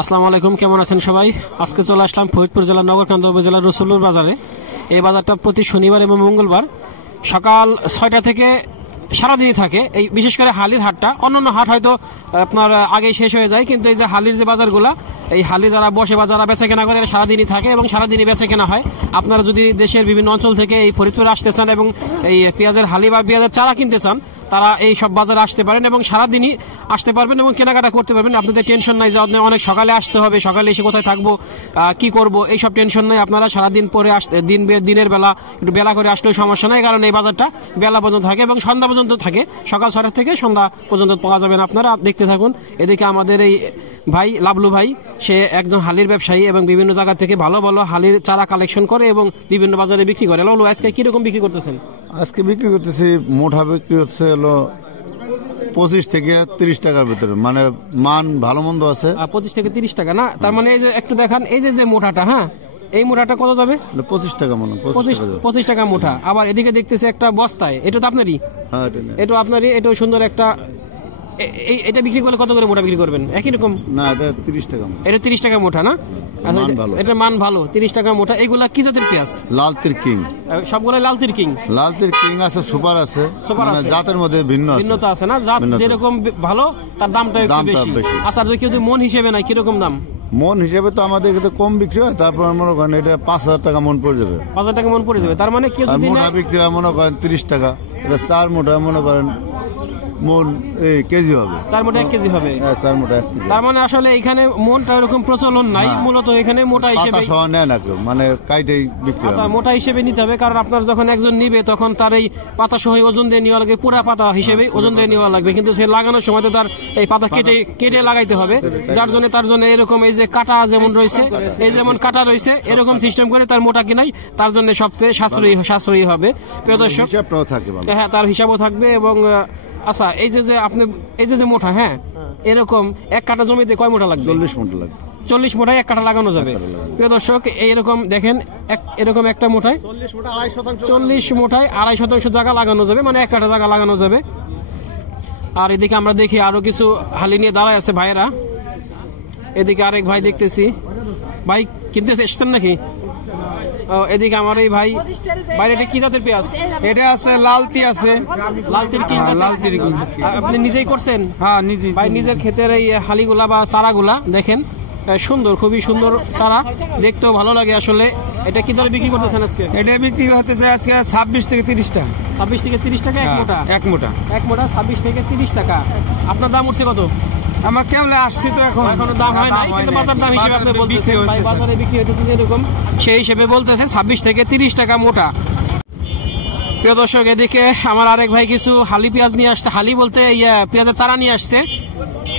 আসসালামু আলাইকুম, কেমন আছেন সবাই? আজকে চলে আসলাম ফরিদপুর জেলার নগরকান্দা উপজেলার রসুলপুর বাজারে। এই বাজারটা প্রতি শনিবার এবং মঙ্গলবার সকাল 6টা থেকে সারাদিনই থাকে। এই বিশেষ করে হালির হাটটা, অন্যান্য হাট হয়তো আপনার আগেই শেষ হয়ে যায়, কিন্তু এই যে হালির যে বাজারগুলা, এই হালি যারা বসে বা যারা বেচা কেনা করে সারাদিনই থাকে এবং সারাদিনই বেচা কেনা হয়। আপনারা যদি দেশের বিভিন্ন অঞ্চল থেকে এই ফরিদপুরে আসতে চান এবং এই পেঁয়াজের হালি বা পেঁয়াজের চারা কিনতে চান, তারা এই সব বাজারে আসতে পারেন এবং সারাদিনই আসতে পারবেন এবং কেনাকাটা করতে পারবেন। আপনাদের টেনশন নাই যে অনেক সকালে আসতে হবে, সকালে এসে কোথায় থাকবো, কি করব, এইসব টেনশন নাই। আপনারা সারাদিন পরে আসতে দিনের বেলা একটু বেলা করে আসলেও সমস্যা নাই, কারণ এই বাজারটা বেলা পর্যন্ত থাকে এবং সন্ধ্যা পর্যন্ত থাকে। সকাল 6টা থেকে সন্ধ্যা পর্যন্ত পাওয়া যাবেন। আপনারা দেখতে থাকুন। এদিকে আমাদের এই ভাই লাবলু ভাই, সে একজন হালির ব্যবসায়ী এবং বিভিন্ন জায়গা থেকে ভালো ভালো হালির চারা কালেকশন করে এবং বিভিন্ন বাজারে বিক্রি করে। লাবলু, আজকে কিরকম বিক্রি করতেছেন? আজকে বিক্রি করতেছি, মোটা বিক্রি হচ্ছে হলো 25 থেকে 30 টাকার ভিতরে, মানে মান ভালো মন্দ আছে। 25 থেকে 30 টাকা না? তার মানে এই যে একটু দেখান, এই যে মোটাটা, হ্যাঁ, এই মোটাটা কত যাবে? 25 টাকা মনে, 25 টাকা মোটা। আবার এদিকে দেখতেছি একটা বস্তায়, এটা তো আপনারই? হ্যাঁ, এটা আপনারই। এটা সুন্দর একটা, এটা বিক্রি করলে কত করে মোটা বিক্রি করবেন? একই রকম না, এটা 30 টাকা। এটা 30 টাকা মোটা না? এটা মান ভালো, 30 টাকা মোটা। এগুলা কি জাতের পেঁয়াজ? লাল তীর কিং। সবগুলো লাল তীর কিং? লাল তীর কিং আছে, সুপার আছে, মানে জাতের মধ্যে ভিন্নতা আছে না? জাত যেরকম ভালো তার দামটা একটু বেশি। আচ্ছা, যদি মন হিসেবে নাই, কিরকম দাম? মন হিসেবে তো আমাদের এখানে কম বিক্রি হয়, তারপর মনে করেন এটা 5000 টাকা মন পড়ে যাবে। 5000 টাকা মন পড়ে যাবে। তার মানে কেউ যদি মোটা বিক্রি হয় মনে করেন 30 টাকা, এটা 4 মোটা মনে করেন মন কেজি হবে, 4 মোটা 1 কেজি হবে। হ্যাঁ, 4 মোটা 1 কেজি। তার মানে আসলে এখানে মনটা এরকম প্রচলন নাই, মূলত এখানে মোটা হিসেবে নেয় না কেউ, মানে কাইটেই বিক্রি। আচ্ছা, মোটা হিসেবে নিতে হবে, কারণ আপনার যখন একজন নিবে তখন তার এই পাতা সহ ওজন দিয়ে নেওয়া লাগবে, পুরা পাতা হিসেবে ওজন দিয়ে নেওয়া লাগবে, কিন্তু সে লাগানোর সময় তো তার এই পাতা কেটে লাগাইতে হবে। যার জন্য তার জন্য এরকম এই যে কাটা যেমন রয়েছে, এই যেমন কাটা রয়েছে, এরকম সিস্টেম করে তার মোটা কিনাই তার জন্য সবচেয়ে সাশ্রয়ী হবে। প্রিয় দর্শক, হ্যাঁ, তার হিসাবও থাকবে। এবং আচ্ছা, এই যে আপনি এই যে মোটা, হ্যাঁ, এরকম এক কাঠা জমিতে কয় মোটা লাগবে? 40 মোটা লাগবে। 40 মোটায় এক কাঠা লাগানো যাবে। প্রিয় দর্শক, এইরকম দেখেন, এরকম একটা মোটায় 40 মোটায় 2.5 জায়গা লাগানো যাবে, মানে এক কাঠা জায়গা লাগানো যাবে। আর এদিকে আমরা দেখি আরো কিছু হালি নিয়ে দাঁড়ায় আছে ভাইয়েরা। এদিকে আরেক ভাই দেখতেছি, ভাই কিনতে এসছেন নাকি? এদিকে আমার এই ভাই, এটা কি জাতের পেঁয়াজ? এটা আছে লালতি, আছে লালতির কিং। লালতির কিং আপনি নিজেই করছেন? হ্যাঁ, নিজে। ভাই নিজের ক্ষেতের এই হালিগুলা বা চারাগুলা দেখেন, সুন্দর, খুবই সুন্দর চারা, দেখতেও ভালো লাগে আসলে। এটা কি দরে বিক্রি করতেছেন আজকে? এটা বিক্রি হতেছে আজকে 26 থেকে 30 টাকা। 26 থেকে 30 টাকা এক মোটা? এক মোটা 26 থেকে 30 টাকা। আপনার দাম উঠছে কত? আমার কেমন আসছি তো এখনো দাম হয় নাই, কিন্তু বাজার দাম হিসেবে আপনি বলতেছেন বাজারে বিক্রি হতেছে এরকম, সেই হিসেবে বলতেছে 26 থেকে 30 টাকা মোটা। প্রিয় দর্শক, এদিকে আমার আরেক ভাই কিছু হালি পেঁয়াজ নিয়ে আসছে, হালি বলতে পেঁয়াজের চারা নিয়ে আসছে।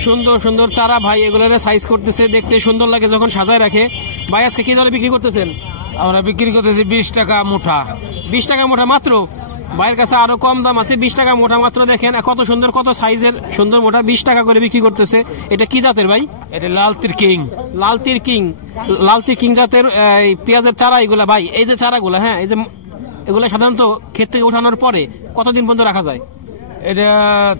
সুন্দর সুন্দর চারা ভাই, এগুলোর সাইজ করতেছে, দেখতে সুন্দর লাগে যখন সাজায় রাখে। ভাই আজকে কি দরে বিক্রি করতেছেন? আমরা বিক্রি করতেছি 20 টাকা মোটা। 20 টাকা মোটা মাত্র? ভাইয়ের কাছে আরো কম দাম আছে, 20 টাকা মোটা মাত্র। দেখেন কত সুন্দর, কত সাইজের সুন্দর মোটা, 20 টাকা করে বিক্রি করতেছে। এটা কি জাতের ভাই? এটা লাল তীর কিং। লাল তীর কিং, লাল তীর কিং জাতের পেঁয়াজের চারা এগুলা ভাই। এই যে চারাগুলা, হ্যাঁ, এই যে এগুলা সাধারণত ক্ষেত থেকে উঠানোর পরে কতদিন পর্যন্ত রাখা যায়? এটা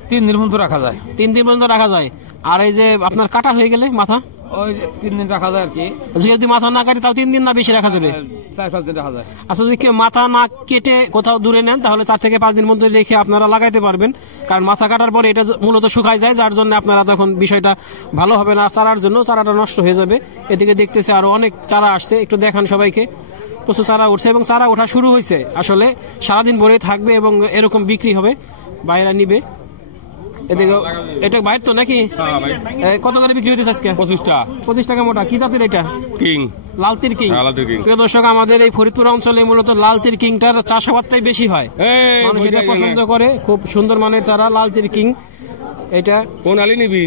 3 দিন পর্যন্ত রাখা যায়। 3 দিন পর্যন্ত রাখা যায়। আর এই যে আপনার কাটা হয়ে গেলে মাথা, ওই 3 দিন রাখা যায় আর কি। যদি মাথা না কাটে তাও 3 দিন না বেশি রাখা যাবে? 4-5 দিন রাখা যায়। আচ্ছা, যদি কেউ মাথা না কেটে কোথাও দূরে নেন তাহলে 4 থেকে 5 দিন মধ্যে রেখে আপনারা লাগাইতে পারবেন, কারণ মাথা কাটার পরে এটা মূলত শুকায় যায়, যার জন্য আপনারা তখন বিষয়টা ভালো হবে না চারার জন্য, চারাটা নষ্ট হয়ে যাবে। এদিকে দেখতেছে আরো অনেক চারা আসছে, একটু দেখান সবাইকে। প্রচুর চারা উঠছে এবং চারা ওঠা শুরু হয়েছে, আসলে সারাদিন ভরে থাকবে এবং এরকম বিক্রি হবে, বাইরে নিবে। এদিকে এটা বাইর তো নাকি? কত করে বিক্রি হইতেছে আজকে? 25 টাকা মোটা। কি জাতের এটা? কিং, লাল তীর কিং। প্রিয় দর্শক, আমাদের এই ফরিদপুর অঞ্চলে মূলত লাল তীর কিংটার চাষাবাদটাই বেশি হয়, মানুষ এটা পছন্দ করে। খুব সুন্দর মানের চারা লাল তীর কিং। এটা কোন হালি নিবি?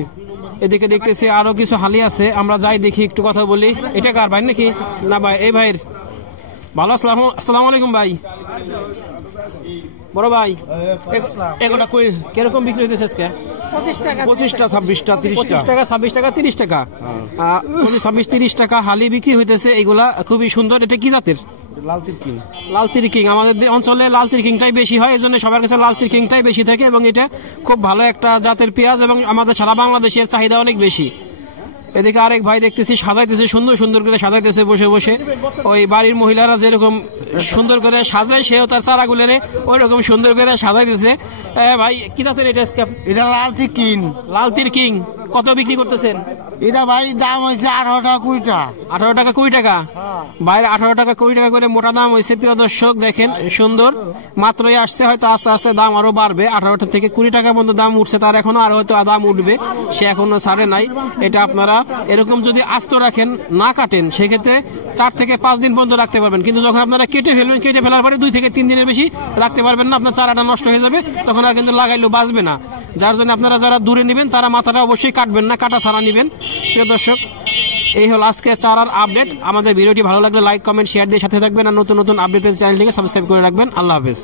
এদিকে দেখতেছি আরো কিছু হালি আছে, আমরা যাই দেখি, একটু কথা বলি। এটা কার ভাই নাকি? না ভাই, এই ভাইয়ের। ভালো, আসসালামু আলাইকুম ভাই। বড় ভাই, এগুলা কই কিরকম বিক্রি হইতেছে আজকে? 25 টাকা, 26 টাকা, 30 টাকা। 26 টাকা 30 টাকা, 26-30 টাকা হালি বিক্রি হইতেছে। এগুলা খুবই সুন্দর। এটা কি জাতের? লাল তীর কিং। লাল তীর কিং। আমাদের অঞ্চলে লাল তীর কিংটাই বেশি হয়, এই জন্য সবার কাছে লাল তীর কিংটাই বেশি থাকে এবং এটা খুব ভালো একটা জাতের পেঁয়াজ এবং আমাদের সারা বাংলাদেশের চাহিদা অনেক বেশি। এদিকে আরেক ভাই দেখতেছি সাজাইতেছে, সুন্দর সুন্দর করে সাজাইতেছে বসে বসে। ওই বাড়ির মহিলারা যেরকম সুন্দর করে সাজায়, সেও তার চারাগুলোরে ওই রকম সুন্দর করে সাজাইতেছে। ভাই কি জাতের এটা আজকে? এটা লালতি কিন, লালতির কিং। কত বিক্রি করতেছেন? এটা ভাই দাম হয়েছে 18 টাকা 20 টাকা। 18 টাকা 20 টাকা। বাইরে 18 টাকা 20 টাকা করে মোটা দাম হয়েছে। প্রিয় দর্শক দেখেন, সুন্দর, মাত্রই আসছে, হয়তো আস্তে আস্তে দাম আরো বাড়বে। 18 থেকে 20 টাকা পর্যন্ত দাম উঠছে, তার এখনো আরো হয়তো দাম উঠবে, সে এখনো ছাড়ে নাই। এটা আপনারা এরকম যদি আস্ত রাখেন, না কাটেন, সেক্ষেত্রে 4 থেকে 5 দিন পর্যন্ত রাখতে পারবেন। কিন্তু যখন আপনারা কেটে ফেলবেন, কেটে ফেলার পরে 2 থেকে 3 দিনের বেশি রাখতে পারবেন না, আপনার চারাটা নষ্ট হয়ে যাবে, তখন আর কিন্তু লাগাইলেও বাঁচবে না। যার জন্য আপনারা যারা দূরে নেবেন তারা মাথাটা অবশ্যই কাটবেন না, কাটা ছাড়া নেবেন। প্রিয় দর্শক, এই হলো আজকে চারার আপডেট। আমাদের ভিডিওটি ভালো লাগলে লাইক, কমেন্ট, শেয়ার দিয়ে সাথে থাকবেন, আর নতুন নতুন আপডেটের চ্যানেলটিকে সাবস্ক্রাইব করে রাখবেন। আল্লাহ হাফেজ।